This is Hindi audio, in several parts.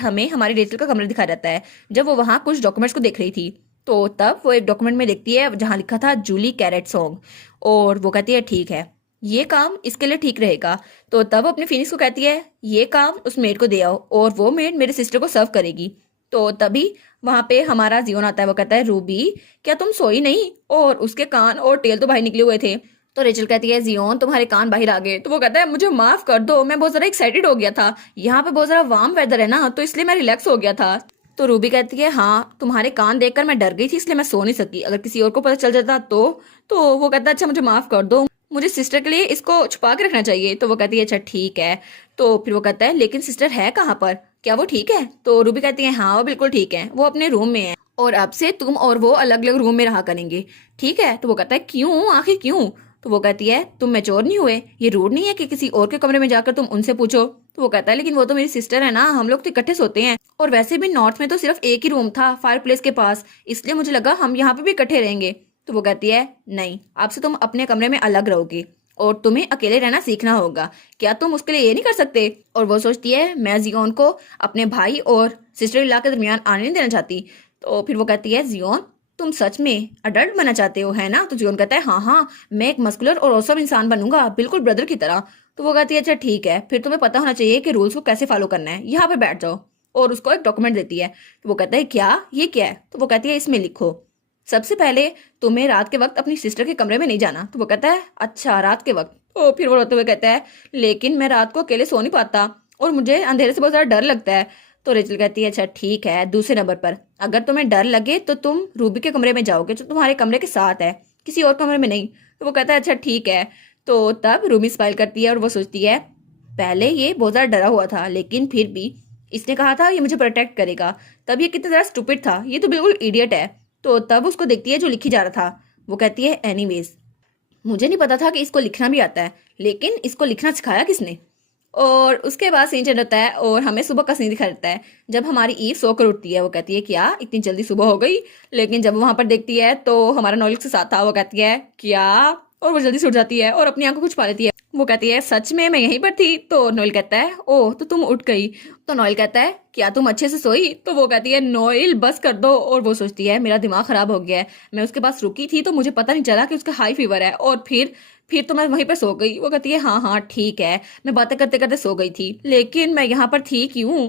हमें हमारी रेचल का कमरा दिखाया जाता है जब वो वहाँ कुछ डॉक्यूमेंट्स को देख रही थी। तो तब वो एक डॉक्यूमेंट में देखती है जहाँ लिखा था जूली कैरेट सॉन्ग, और वो कहती है ठीक है, ये काम इसके लिए ठीक रहेगा। तो तब वो अपनी फिनिक्स को कहती है ये काम उस मेड को दे आओ और वो मेड मेरे सिस्टर को सर्व करेगी। तो तभी वहां पे हमारा जियोन आता है। वो कहता है रूबी, क्या तुम सोई नहीं? और उसके कान और टेल तो बाहर निकले हुए थे। तो रेचल कहती है जियोन, तुम्हारे कान बाहर आ गए। तो वो कहता है मुझे माफ कर दो, मैं बहुत ज्यादा एक्साइटेड हो गया था, यहाँ पे बहुत ज्यादा वार्म वेदर है ना, तो इसलिए मैं रिलैक्स हो गया था। तो रूबी कहती है हाँ, तुम्हारे कान देखकर मैं डर गई थी, इसलिए मैं सो नहीं सकी, अगर किसी और को पता चल जाता तो वो कहता है अच्छा मुझे माफ कर दो, मुझे सिस्टर के लिए इसको छुपा के रखना चाहिए। तो वो कहती है अच्छा ठीक है। तो फिर वो कहता है लेकिन सिस्टर है कहाँ पर, क्या वो ठीक है? तो रूबी कहती है हाँ वो बिल्कुल ठीक है, वो अपने रूम में है और अब से तुम और वो अलग अलग रूम में रहा करेंगे, ठीक है? तो वो कहता है क्यों, आखिर क्यों? तो वो कहती है तुम मैच्योर नहीं हुए, ये रूड नहीं है कि किसी और के कमरे में जाकर तुम उनसे पूछो। तो वो कहता है लेकिन वो तो मेरी सिस्टर है ना, हम लोग तो इकट्ठे सोते हैं, और वैसे भी नॉर्थ में तो सिर्फ एक ही रूम था फायर प्लेस के पास, इसलिए मुझे लगा हम यहाँ पे भी इकट्ठे रहेंगे। तो वो कहती है नहीं, आपसे तुम अपने कमरे में अलग रहोगे और तुम्हें अकेले रहना सीखना होगा, क्या तुम उसके लिए ये नहीं कर सकते? और वो सोचती है मैं जियोन को अपने भाई और सिस्टर इला के दरमियान आने नहीं देना चाहती। तो फिर वो कहती है जियोन, तुम सच में अडल्ट बनना चाहते हो है ना? तो जियोन कहता है हाँ हाँ, मैं एक मस्कुलर और औसम इंसान बनूंगा, बिल्कुल ब्रदर की तरह। तो वो कहती है अच्छा ठीक है, फिर तुम्हें पता होना चाहिए कि रूल्स को कैसे फॉलो करना है, यहाँ पे बैठ जाओ। और उसको एक डॉक्यूमेंट देती है। तो वो कहता है क्या, ये क्या है? तो वो कहती है इसमें लिखो सबसे पहले तुम्हें रात के वक्त अपनी सिस्टर के कमरे में नहीं जाना। तो वो कहता है अच्छा रात के वक्त? और फिर वो रोते हुए कहता है लेकिन मैं रात को अकेले सो नहीं पाता और मुझे अंधेरे से बहुत ज्यादा डर लगता है। तो रेचल कहती है अच्छा ठीक है, दूसरे नंबर पर अगर तुम्हें डर लगे तो तुम रूबी के कमरे में जाओगे जो तुम्हारे कमरे के साथ है, किसी और कमरे में नहीं। तो वो कहता है अच्छा ठीक है। तो तब रूबी स्माइल करती है और वो सोचती है पहले ये बहुत ज्यादा डरा हुआ था लेकिन फिर भी इसने कहा था ये मुझे प्रोटेक्ट करेगा, तब ये कितना ज्यादा स्टूपिड था, ये तो बिल्कुल इडियट है। तो तब उसको देखती है जो लिखी जा रहा था। वो कहती है एनीवेज, मुझे नहीं पता था कि इसको लिखना भी आता है, लेकिन इसको लिखना सिखाया किसने? और उसके बाद सीन चल जाता है और हमें सुबह का सीन दिखा देता है जब हमारी ईव सोकर उठती है। वो कहती है क्या इतनी जल्दी सुबह हो गई? लेकिन जब वो वहां पर देखती है तो हमारा नॉलेज के साथ था। वो कहती है क्या, और वो जल्दी से उठ जाती है और अपनी आंखों को छुपा लेती है। वो कहती है सच में मैं यहीं पर थी? तो नोएल कहता है ओह तो तुम उठ गई। तो नोएल कहता है क्या तुम अच्छे से सोई? तो वो कहती है नोएल बस कर दो। और वो सोचती है मेरा दिमाग खराब हो गया है, मैं उसके पास रुकी थी तो मुझे पता नहीं चला कि उसका हाई फीवर है, और फिर तो मैं वहीं पर सो गई। वो कहती है हाँ हाँ ठीक है, मैं बातें करते करते सो गई थी, लेकिन मैं यहाँ पर थी क्यों?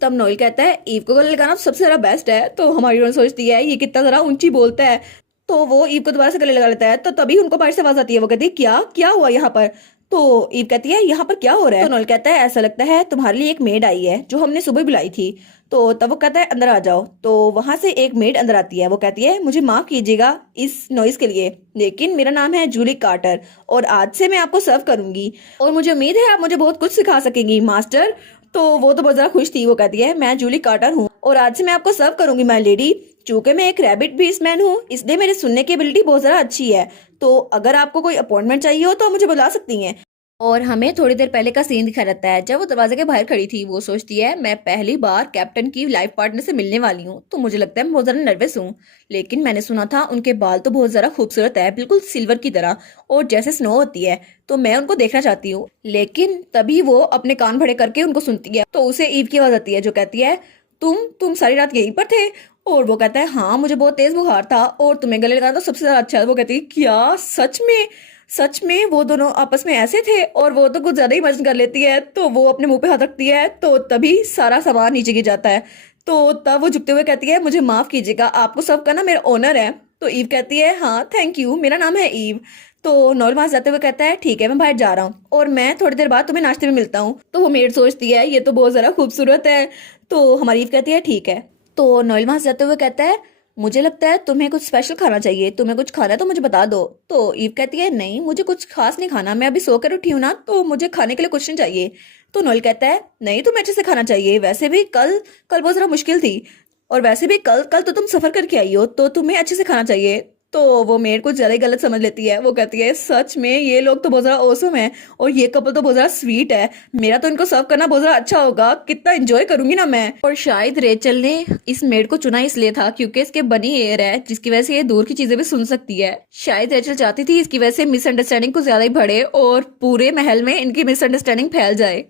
तब नोएल कहता है ईव को गले लगाना सबसे ज्यादा बेस्ट है। तो हमारी नोएल सोचती है ये कितना जरा ऊंची बोलता है, तो वो ईव को दोबारा से गले लगा लेता है। तो तभी उनको बाहर से आवाज आती है। वो कहती है क्या क्या हुआ यहाँ पर? तो ईव कहती है यहाँ पर क्या हो रहा है? तो नोएल कहता है ऐसा लगता है तुम्हारे लिए एक मेड आई है जो हमने सुबह बुलाई थी। तो तब वो कहता है अंदर आ जाओ। तो वहां से एक मेड अंदर आती है। वो कहती है मुझे माफ कीजिएगा इस नॉइस के लिए, लेकिन मेरा नाम है जूली कार्टर और आज से मैं आपको सर्व करूंगी और मुझे उम्मीद है आप मुझे बहुत कुछ सिखा सकेंगी मास्टर। तो वो तो बहुत ज्यादा खुश थी। वो कहती है मैं जूली कार्टर हूँ और आज से मैं आपको सर्व करूंगी माय लेडी। चूंकि मैं एक रैबिट बीस्टमैन हूँ इसलिए मेरे सुनने की एबिलिटी बहुत ज्यादा अच्छी है, तो अगर आपको कोई अपॉइंटमेंट चाहिए हो तो आप मुझे बुला सकती हैं। और हमें थोड़ी देर पहले का सीन दिखा रहता है जब वो दरवाजे के बाहर खड़ी थी। वो सोचती है मैं पहली बार कैप्टन की लाइफ पार्टनर से मिलने वाली हूँ, तो मुझे लगता है मैं बहुत ज्यादा नर्वस हूँ, लेकिन मैंने सुना था उनके बाल तो बहुत ज्यादा खूबसूरत है, बिल्कुल सिल्वर की तरह और जैसे स्नो होती है, तो मैं उनको देखना चाहती हूँ। लेकिन तभी वो अपने कान खड़े करके उनको सुनती है तो उसे ईव की आवाज आती है जो कहती है तुम सारी रात यहीं पर थे? और वो कहता है हाँ मुझे बहुत तेज बुखार था और तुम्हें गले लगाना तो सबसे ज्यादा अच्छा है। वो कहती है क्या सच में? सच में वो दोनों आपस में ऐसे थे? और वो तो कुछ ज्यादा ही मजन कर लेती है, तो वो अपने मुंह पे हाथ रखती है तो तभी सारा सामान नीचे गिर जाता है। तो तब वो झुकते हुए कहती है मुझे माफ कीजिएगा, आपको सब का ना मेरा ओनर है। तो ईव कहती है हाँ थैंक यू, मेरा नाम है ईव। तो नॉर्मल वहां जाते हुए कहता है ठीक है मैं बाहर जा रहा हूँ और मैं थोड़ी देर बाद तुम्हें नाश्ते में मिलता हूँ। तो वो मेड सोचती है ये तो बहुत ज्यादा खूबसूरत है। तो हमारी ईव कहती है ठीक है। तो नॉर्मल वहां जाते हुए कहता है मुझे लगता है तुम्हें कुछ स्पेशल खाना चाहिए, तुम्हें कुछ खाना है तो मुझे बता दो। तो ईव कहती है नहीं मुझे कुछ खास नहीं खाना, मैं अभी सोकर उठी हूँ ना, तो मुझे खाने के लिए कुछ नहीं चाहिए। तो नोएल कहता है नहीं तुम्हें अच्छे से खाना चाहिए, वैसे भी कल कल बहुत जरा मुश्किल थी और वैसे भी कल कल तो तुम सफर करके आई हो तो तुम्हें अच्छे से खाना चाहिए। तो वो मेड कुछ ज्यादा ही गलत समझ लेती है। वो कहती है सच में ये लोग तो बहुत ज्यादा औसम है और ये कपल तो बहुत ज्यादा स्वीट है, मेरा तो इनको सर्व करना बहुत ज्यादा अच्छा होगा, कितना एंजॉय करूंगी ना मैं। और शायद रेचल ने इस मेड को चुना इसलिए था क्योंकि इसके बनी एयर है जिसकी वजह से ये दूर की चीजें भी सुन सकती है। शायद रेचल चाहती थी इसकी वजह से मिसअंडरस्टैंडिंग को ज्यादा ही बढ़े और पूरे महल में इनकी मिसअंडरस्टैंडिंग फैल जाए।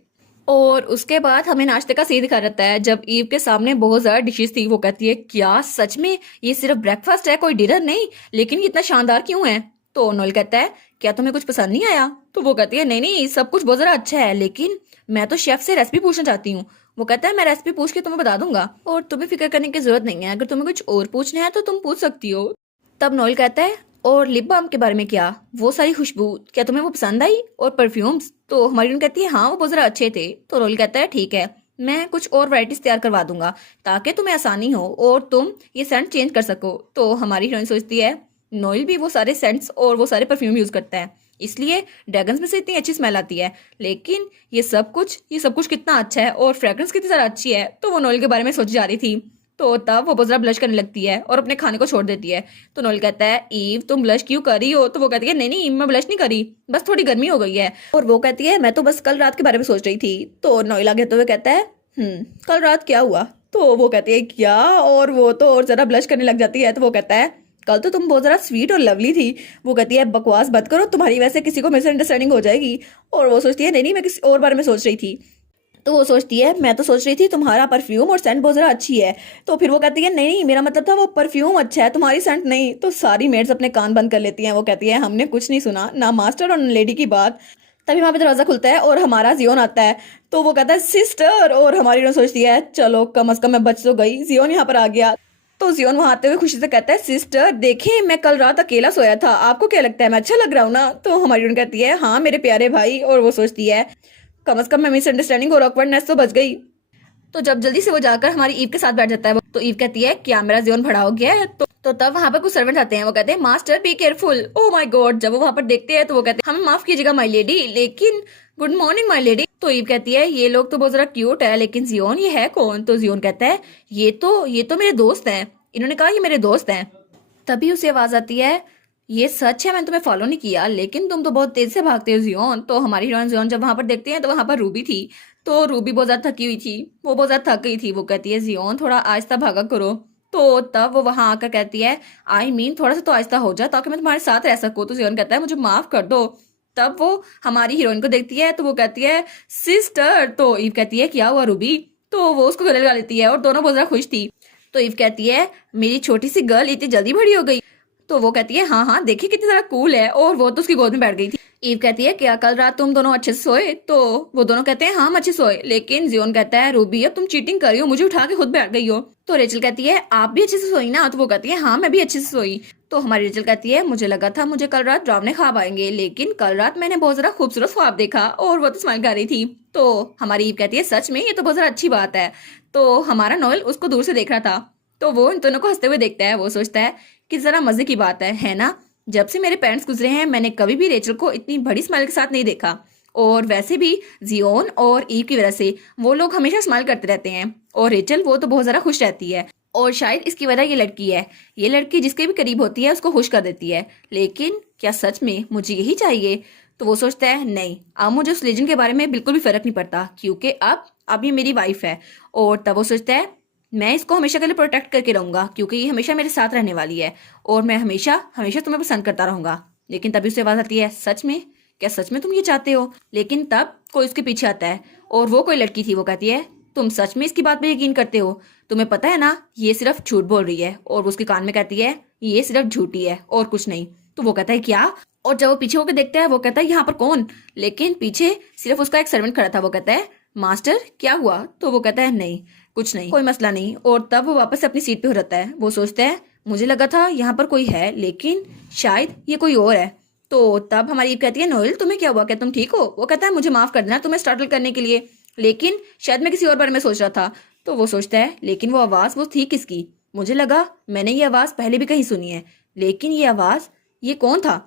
और उसके बाद हमें नाश्ते का सीन दिखा रहता है जब ईव के सामने बहुत ज्यादा डिशेस थी। वो कहती है क्या सच में ये सिर्फ ब्रेकफास्ट है, कोई डिनर नहीं? लेकिन ये इतना शानदार क्यों है? तो नोएल कहता है क्या तुम्हें कुछ पसंद नहीं आया? तो वो कहती है नहीं नहीं, सब कुछ बहुत ज्यादा अच्छा है, लेकिन मैं तो शेफ से रेसिपी पूछना चाहती हूँ। वो कहता है मैं रेसिपी पूछ के तुम्हें बता दूंगा और तुम्हें फिक्र करने की जरूरत नहीं है, अगर तुम्हें कुछ और पूछना है तो तुम पूछ सकती हो। तब नोएल कहता है और लिप बाम के बारे में क्या, वो सारी खुशबू क्या तुम्हें वो पसंद आई? और परफ्यूम्स? तो हमारी कहती है हाँ वो बहुत जरा अच्छे थे। तो नोएल कहता है ठीक है, मैं कुछ और वैरायटीज तैयार करवा दूंगा ताकि तुम्हें आसानी हो और तुम ये सेंट चेंज कर सको। तो हमारी हीरोइन सोचती है नोएल भी वो सारे सेंट्स और वो सारे परफ्यूम यूज करता है, इसलिए ड्रैगन्स में से इतनी अच्छी स्मेल आती है, लेकिन ये सब कुछ कितना अच्छा है और फ्रेग्रेंस कितनी ज्यादा अच्छी है। तो वो नोएल के बारे में सोची जा रही थी। तो तब वो बहुत ज्यादा ब्लश करने लगती है और अपने खाने को छोड़ देती है। तो नोएल कहता है ईव तुम ब्लश क्यों कर रही हो? तो वो कहती है नहीं नहीं मैं ब्लश नहीं करी, बस थोड़ी गर्मी हो गई है। और वो कहती है मैं तो बस कल रात के बारे में सोच रही थी। तो नोएल आगे तो वो कहता है कल रात क्या हुआ? तो वो कहती है क्या, और वो तो और ज्यादा ब्लश करने लग जाती है। तो वो कहता है कल तो तुम बहुत ज्यादा स्वीट और लवली थी। वो कहती है बकवास बंद करो, तुम्हारी वैसे किसी को मिसअंडरस्टैंडिंग हो जाएगी। और वो सोचती है नहीं नहीं मैं किसी और बारे में सोच रही थी। तो वो सोचती है मैं तो सोच रही थी तुम्हारा परफ्यूम और सेंट बहुत ज़्यादा अच्छी है। तो फिर वो कहती है नहीं नहीं मेरा मतलब था वो परफ्यूम अच्छा है, तुम्हारी सेंट नहीं। तो सारी मेड्स अपने कान बंद कर लेती हैं। वो कहती है हमने कुछ नहीं सुना, ना मास्टर और ना लेडी की बात। तभी वहां पे दरवाजा खुलता है और हमारा जियोन आता है। तो वो कहता है सिस्टर, और हमारी ने सोचती है चलो कम से कम मैं बच तो गई, जियोन यहाँ पर आ गया। तो जियोन वहां आते हुए खुशी से कहता है सिस्टर देखें मैं कल रात अकेला सोया था, आपको क्या लगता है मैं अच्छा लग रहा हूँ ना? तो हमारी कहती है हाँ मेरे प्यारे भाई। और वो सोचती है कम से कम मैं मिसअंडरस्टैंडिंग और ऑकवर्डनेस तो बच गई। तो जब जल्दी से वो जाकर हमारी ईव के साथ बैठ जाता है तो ईव कहती है क्या मेरा जीवन भरा हो गया है? तो तब वहां पर कुछ सर्वेंट आते हैं। वो कहते हैं master be careful. Oh my God. जब वो वहां पर देखते हैं तो वो कहते हैं हमें माफ कीजिएगा माय लेडी, लेकिन गुड मॉर्निंग माय लेडी। तो ईव कहती है ये लोग तो बहुत जरा क्यूट है, लेकिन जियोन ये है कौन? तो जियोन कहता है ये तो मेरे दोस्त हैं, इन्होंने कहा ये मेरे दोस्त हैं। तभी उसे आवाज आती है ये सच है मैंने तुम्हें फॉलो नहीं किया, लेकिन तुम तो बहुत तेज से भागते हो जियोन। तो हमारी हीरोइन जियोन जब वहां पर देखते हैं तो वहां पर रूबी थी। तो रूबी बहुत ज्यादा थकी हुई थी, वो बहुत ज्यादा थक गई थी। वो कहती है जियोन थोड़ा आहिस्ता भागा करो। तो तब वो वहां आकर कहती है थोड़ा सा तो आहिस्ता हो जा ताकि मैं तुम्हारे साथ रह सकूं। तो जियोन कहता है मुझे माफ कर दो। तब वो हमारी हीरोइन को देखती है तो वो कहती है सिस्टर। तो ईव कहती है क्या हुआ रूबी? तो वो उसको गले लगा लेती है और दोनों बहुत ज्यादा खुश थी। तो ईव कहती है मेरी छोटी सी गर्ल इतनी जल्दी बड़ी हो गई? तो वो कहती है हाँ हाँ देखिए कितनी ज्यादा कूल है, और वो तो उसकी गोद में बैठ गई थी। ईव कहती है क्या कल रात तुम दोनों अच्छे से सोए? तो वो दोनों कहते हैं हाँ हम अच्छे सोए, लेकिन जियोन कहता है रूबी अब तुम चीटिंग कर रही हो, मुझे उठा के खुद बैठ गई हो। तो रेचल कहती है आप भी अच्छे से सोई ना? तो वो कहती है हाँ मैं भी अच्छे से सोई। तो हमारी रेचल कहती है मुझे लगा था मुझे कल रात डरावने ख्वाब आएंगे, लेकिन कल रात मैंने बहुत ज्यादा खूबसूरत ख्वाब देखा। और वो तो स्माइल कर रही थी। तो हमारी ईव कहती है सच में ये तो बहुत ज्यादा अच्छी बात है। तो हमारा नोएल उसको दूर से देख रहा था। तो वो इन दोनों को हंसते हुए देखता है। वो सोचता है कि जरा मजे की बात है ना? जब से मेरे पेरेंट्स गुजरे हैं मैंने कभी भी रेचल को इतनी बड़ी स्माइल के साथ नहीं देखा, और वैसे भी जियोन और ईव की वजह से वो लोग हमेशा स्माइल करते रहते हैं, और रेचल वो तो बहुत ज्यादा खुश रहती है। और शायद इसकी वजह ये लड़की है, ये लड़की जिसके भी करीब होती है उसको खुश कर देती है। लेकिन क्या सच में मुझे यही चाहिए? तो वो सोचता है नहीं, अब मुझे उस लेजेंड के बारे में बिल्कुल भी फर्क नहीं पड़ता, क्योंकि अब ये मेरी वाइफ है। और तब वो सोचता है मैं इसको हमेशा के लिए प्रोटेक्ट करके रहूंगा, क्योंकि ये हमेशा मेरे साथ रहने वाली है, और मैं हमेशा हमेशा तुम्हें पसंद करता रहूंगा। लेकिन तभी उसे आवाज आती है सच में? क्या सच में तुम ये चाहते हो? लेकिन तब कोई उसके पीछे आता है, और वो कोई लड़की थी। वो कहती है तुम सच में इसकी बात पे यकीन करते हो? तुम्हें पता है ना ये सिर्फ झूठ बोल रही है। और वो उसके कान में कहती है ये सिर्फ झूठी है और कुछ नहीं। तो वो कहता है क्या? और जब वो पीछे होकर देखता है वो कहता है यहाँ पर कौन? लेकिन पीछे सिर्फ उसका एक सर्वेंट खड़ा था। वो कहता है मास्टर क्या हुआ? तो वो कहता है नहीं कुछ नहीं, कोई मसला नहीं। और तब वो वापस अपनी सीट पे हो जाता है। वो सोचता है मुझे लगा था यहाँ पर कोई है, लेकिन शायद ये कोई और है। तो तब हमारी ईव कहती है नोएल तुम्हें क्या हुआ, क्या तुम ठीक हो? वो कहता है मुझे माफ कर देना तुम्हें स्टार्टल करने के लिए, लेकिन शायद मैं किसी और बारे में सोच रहा था। तो वो सोचता है लेकिन वो आवाज वो थी किसकी? मुझे लगा मैंने ये आवाज पहले भी कहीं सुनी है, लेकिन ये आवाज ये कौन था?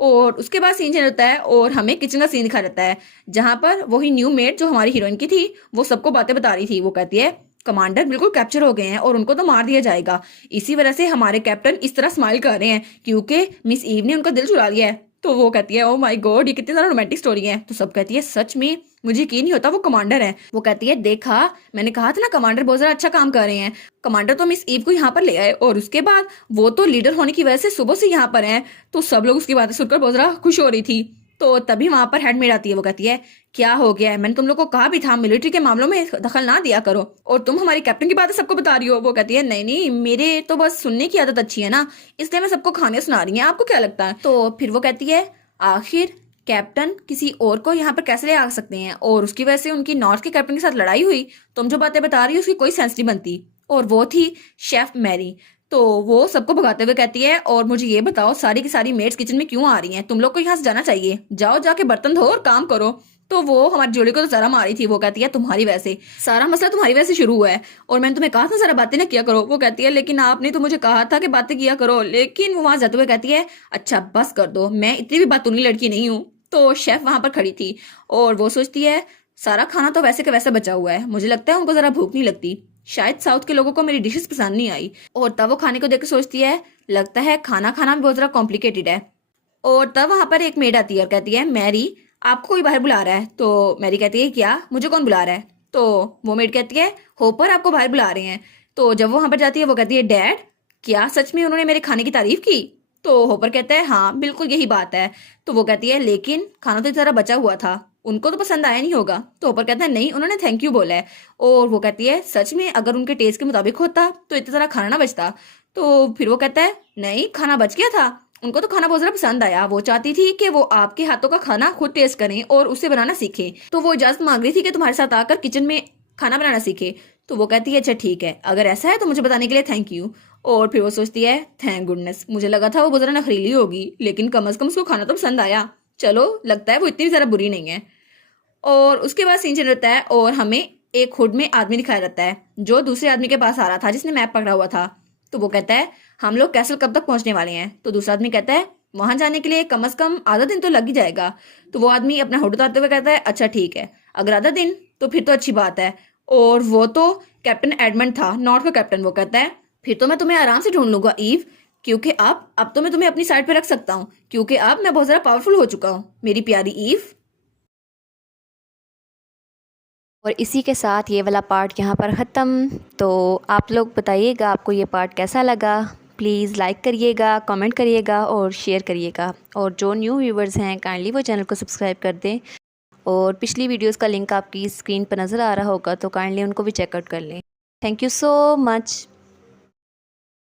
और उसके बाद सीन चल जाता है और हमें किचन का सीन दिखा जाता है, जहां पर वही न्यू मेड जो हमारी हीरोइन की थी वो सबको बातें बता रही थी। वो कहती है कमांडर बिल्कुल कैप्चर हो गए हैं और उनको तो मार दिया जाएगा, इसी वजह से हमारे कैप्टन इस तरह स्माइल कर रहे हैं क्योंकि मिस ईव ने उनका दिल चुरा लिया है। तो वो कहती है ओ माय गॉड ये कितनी ज्यादा रोमांटिक स्टोरी है। तो सब कहती है सच में मुझे यकीन नहीं होता वो कमांडर है। वो कहती है देखा मैंने कहा था ना कमांडर बहुत ज्यादा अच्छा काम कर रहे हैं। कमांडर तो मिस ईव को यहाँ पर ले आए और उसके बाद वो तो लीडर होने की वजह से सुबह से यहाँ पर हैं। तो सब लोग उसकी बातें सुनकर बहुत ज्यादा खुश हो रही थी। तो तभी वहां पर हेडमेड आती है। वो कहती है क्या हो गया है, मैंने तुम लोग को कहा भी था मिलिट्री के मामलों में दखल ना दिया करो, और तुम हमारी कैप्टन की बातें सबको बता रही हो। वो कहती है नहीं नहीं, मेरे तो बस सुनने की आदत अच्छी है ना, इसलिए मैं सबको कहानियां सुना रही है, आपको क्या लगता है। तो फिर वो कहती है आखिर कैप्टन किसी और को यहाँ पर कैसे ले आ सकते हैं, और उसकी वजह से उनकी नॉर्थ के कैप्टन के साथ लड़ाई हुई, तुम जो बातें बता रही हो उसकी कोई सेंस नहीं बनती। और वो थी शेफ मैरी। तो वो सबको भगाते हुए कहती है और मुझे ये बताओ सारी की सारी मेड्स किचन में क्यों आ रही हैं, तुम लोग को यहाँ से जाना चाहिए, जाओ जाके बर्तन धो और काम करो। तो वो हमारी जोड़ी को तो जरा मारी थी। वो कहती है तुम्हारी वजह से सारा मसला तुम्हारी वजह से शुरू हुआ है, और मैंने तुम्हें कहा था सारा बातें ना किया करो। वो कहती है लेकिन आपने तो मुझे कहा था कि बातें किया करो, लेकिन वो वहां जाते हुए कहती है अच्छा बस कर दो, मैं इतनी भी बातूनी लड़की नहीं हूँ। तो शेफ वहां पर खड़ी थी और वो सोचती है सारा खाना तो वैसे का वैसा बचा हुआ है, मुझे लगता है उनको जरा भूख नहीं लगती, शायद साउथ के लोगों को मेरी डिशेस पसंद नहीं आई। और तब वो खाने को देख के सोचती है लगता है खाना खाना भी बहुत जरा कॉम्प्लिकेटेड है। और तब वहां पर एक मेड आती है और कहती है मैरी आपको कोई बाहर बुला रहा है। तो मैरी कहती है क्या, मुझे कौन बुला रहा है। तो वो मेड कहती है होपर आपको बाहर बुला रहे हैं। तो जब वो वहां पर जाती है वो कहती है डैड क्या सच में उन्होंने मेरे खाने की तारीफ की। तो होपर कहता है हाँ बिल्कुल यही बात है। तो वो कहती है लेकिन खाना तो जरा बचा हुआ था, उनको तो पसंद आया नहीं होगा। तो होपर कहता है नहीं उन्होंने थैंक यू बोला है। और वो कहती है सच में अगर उनके टेस्ट के मुताबिक होता तो इतना सारा खाना ना बचता। तो फिर वो कहता है नहीं खाना बच गया था, उनको तो खाना बहुत ज्यादा पसंद आया, वो चाहती थी कि वो आपके हाथों का खाना खुद टेस्ट करें और उसे बनाना सीखे, तो वो इजाजत मांग रही थी कि तुम्हारे साथ आकर किचन में खाना बनाना सीखे। तो वो कहती है अच्छा ठीक है, अगर ऐसा है तो मुझे बताने के लिए थैंक यू। और फिर वो सोचती है थैंक गुडनेस, मुझे लगा था वो बहुत ज्यादा नखरीली होगी, लेकिन कम से कम उसको खाना तो पसंद आया, चलो लगता है वो इतनी भी ज्यादा बुरी नहीं है। और उसके बाद सीन चल रहता है और हमें एक हुड में आदमी दिखाया जाता है जो दूसरे आदमी के पास आ रहा था जिसने मैप पकड़ा हुआ था। तो वो कहता है हम लोग कैसल कब तक पहुंचने वाले हैं। तो दूसरा आदमी कहता है वहां जाने के लिए कम से कम आधा दिन तो लग ही जाएगा। तो वो आदमी अपना हुड उतारते हुए कहता है अच्छा ठीक है, अगर आधा दिन तो फिर तो अच्छी बात है। और वो तो कैप्टन एडमंड था, नॉर्थ का कैप्टन। वो कहता है फिर तो मैं तुम्हें आराम से ढूंढ लूंगा ईव, क्योंकि अब तो मैं तुम्हें अपनी साइड पे रख सकता हूँ, क्योंकि अब मैं बहुत ज्यादा पावरफुल हो चुका हूँ मेरी प्यारी ईव। और इसी के साथ ये वाला पार्ट यहाँ पर ख़त्म। तो आप लोग बताइएगा आपको ये पार्ट कैसा लगा, प्लीज़ लाइक करिएगा, कमेंट करिएगा और शेयर करिएगा। और जो न्यू व्यूवर्स हैं काइंडली वो चैनल को सब्सक्राइब कर दें। और पिछली वीडियोस का लिंक आपकी स्क्रीन पर नज़र आ रहा होगा तो काइंडली उनको भी चेकआउट कर लें। Thank you so much.